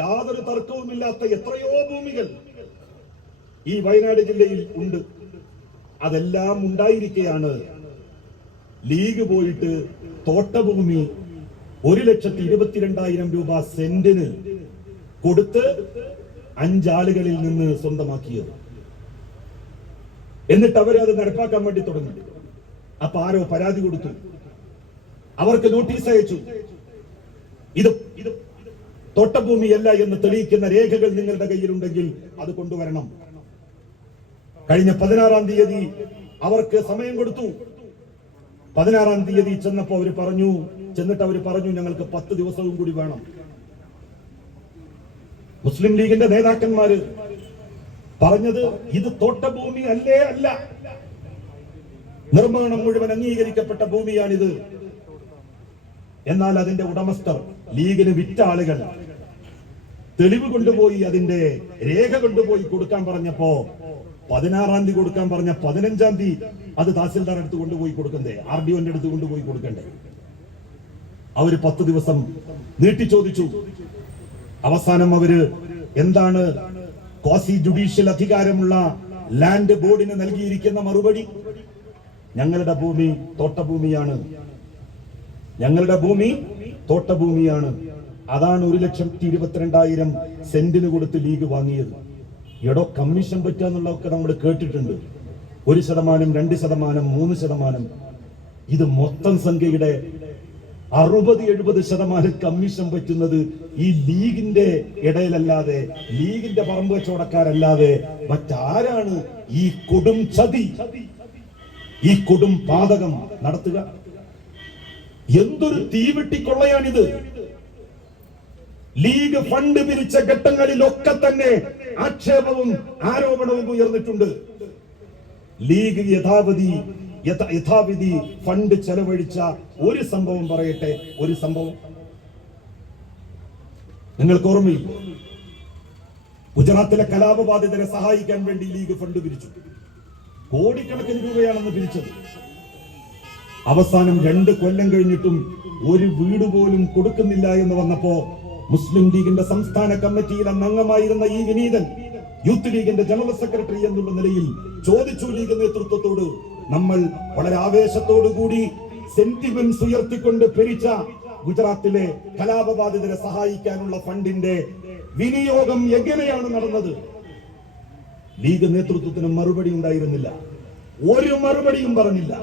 യാതൊരു തർക്കവുമില്ലാത്ത എത്രയോ ഭൂമികൾ ഈ വയനാട് ജില്ലയിൽ ഉണ്ട്. അതെല്ലാം ഉണ്ടായിരിക്കെയാണ്. ലീഗ് പോയിട്ട് തോട്ടഭൂമി ഒരു ലക്ഷത്തി ഇരുപത്തിരണ്ടായിരം രൂപ സെന്റിന് കൊടുത്ത് അഞ്ചാളുകളിൽ നിന്ന് സ്വന്തമാക്കിയത്. എന്നിട്ട് അവരത് നടപ്പാക്കാൻ വേണ്ടി തുടങ്ങി. അപ്പൊ ആരോ പരാതി കൊടുത്തു. അവർക്ക് നോട്ടീസ് അയച്ചു. ഇത് ഇത് തോട്ടഭൂമിയല്ല എന്ന് തെളിയിക്കുന്ന രേഖകൾ നിങ്ങളുടെ കയ്യിലുണ്ടെങ്കിൽ അത് കൊണ്ടുവരണം. കഴിഞ്ഞ പതിനാറാം തീയതി അവർക്ക് സമയം കൊടുത്തു. പതിനാറാം തീയതി ചെന്നപ്പോ അവർ പറഞ്ഞു ചെന്നിട്ട് അവർ പറഞ്ഞു ഞങ്ങൾക്ക് പത്ത് ദിവസവും കൂടി വേണം. മുസ്ലിം ലീഗിന്റെ നേതാക്കന്മാര് പറഞ്ഞത് ഇത് തോട്ടഭൂമി അല്ലേ അല്ല. നിർമ്മാണം മുഴുവൻ അംഗീകരിക്കപ്പെട്ട ഭൂമിയാണിത്. എന്നാൽ അതിന്റെ ഉടമസ്ഥർ ലീഗിന് വിറ്റ ആളുകൾ തെളിവ് കൊണ്ടുപോയി അതിന്റെ രേഖ കൊണ്ടുപോയി കൊടുക്കാൻ പറഞ്ഞപ്പോ പതിനാറാം തീയതി കൊടുക്കാൻ പറഞ്ഞ പതിനഞ്ചാം തീയതി അത് തഹസിൽദാർ അടുത്ത് കൊണ്ടുപോയി കൊടുക്കണ്ടേ? ആർ ഡി ഒന്റെ അടുത്ത് കൊണ്ടുപോയി കൊടുക്കണ്ടേ? അവർ പത്ത് ദിവസം നീട്ടി ചോദിച്ചു. അവസാനം അവർ എന്താണ് കോസി ജുഡീഷ്യൽ അധികാരമുള്ള ലാൻഡ് ബോർഡിന് നൽകിയിരിക്കുന്ന മറുപടി? ഞങ്ങളുടെ ഭൂമി തോട്ടഭൂമിയാണ്. ഞങ്ങളുടെ ഭൂമി തോട്ടഭൂമിയാണ്. അതാണ് ഒരു ലക്ഷത്തി ഇരുപത്തിരണ്ടായിരം സെന്റിന് കൊടുത്ത് ലീഗ് വാങ്ങിയത്. എടോ കമ്മീഷൻ പറ്റുക എന്നുള്ളതൊക്കെ നമ്മൾ കേട്ടിട്ടുണ്ട്. ഒരു ശതമാനം രണ്ട് ശതമാനം മൂന്ന് ശതമാനം. ഇത് മൊത്തം സംഖ്യയുടെ അറുപത് എഴുപത് ശതമാനം കമ്മീഷൻ പറ്റുന്നത് ഈ ലീഗിന്റെ ഇടയിലല്ലാതെ ലീഗിന്റെ പറമ്പ് കച്ചവടക്കാരല്ലാതെ മറ്റാരാണ് ഈ കൊടും ചതി? ഈ കൊടും പാതകം നടത്തുക. എന്തൊരു തീവെട്ടിക്കൊള്ളയാണിത്? ലീഗ് ഫണ്ട് പിരിച്ച ഘട്ടങ്ങളിലൊക്കെ തന്നെ ആക്ഷേപവും ആരോപണവും ഉയർന്നിട്ടുണ്ട്. ലീഗ് യഥാവധി യഥ- യഥാവിധി ഫണ്ട് ചെലവഴിച്ച ഒരു സംഭവം പറയട്ടെ ഒരു സംഭവം. നിങ്ങൾക്ക് ഓർമ്മയില്ല? ഗുജറാത്തിലെ കലാപബാധിതരെ സഹായിക്കാൻ വേണ്ടി ലീഗ് ഫണ്ട് പിരിച്ചു. കോടിക്കണക്കിന് രൂപയാണെന്ന് പിരിച്ചത്. അവസാനം രണ്ട് കൊല്ലം കഴിഞ്ഞിട്ടും ഒരു വീട് പോലും കൊടുക്കുന്നില്ല എന്ന് വന്നപ്പോ മുസ്ലിം ലീഗിന്റെ സംസ്ഥാന കമ്മിറ്റിയിൽ അംഗമായിരുന്ന ഈ വിനീതൻ യൂത്ത് ലീഗിന്റെ ജനറൽ സെക്രട്ടറി എന്നുള്ള നിലയിൽ ചോദിച്ചു ലീഗ് നേതൃത്വത്തോട് നമ്മൾ വളരെ ആവേശത്തോടു കൂടി സെന്റിമെന്റ്സ് ഉയർത്തിക്കൊണ്ട് പിരിച്ച ഗുജറാത്തിലെ കലാപബാധിതരെ സഹായിക്കാനുള്ള ഫണ്ടിന്റെ വിനിയോഗം എങ്ങനെയാണ് നടന്നത്? ലീഗ് നേതൃത്വത്തിന് മറുപടി ഉണ്ടായിരുന്നില്ല. ഒരു മറുപടിയും പറഞ്ഞില്ല.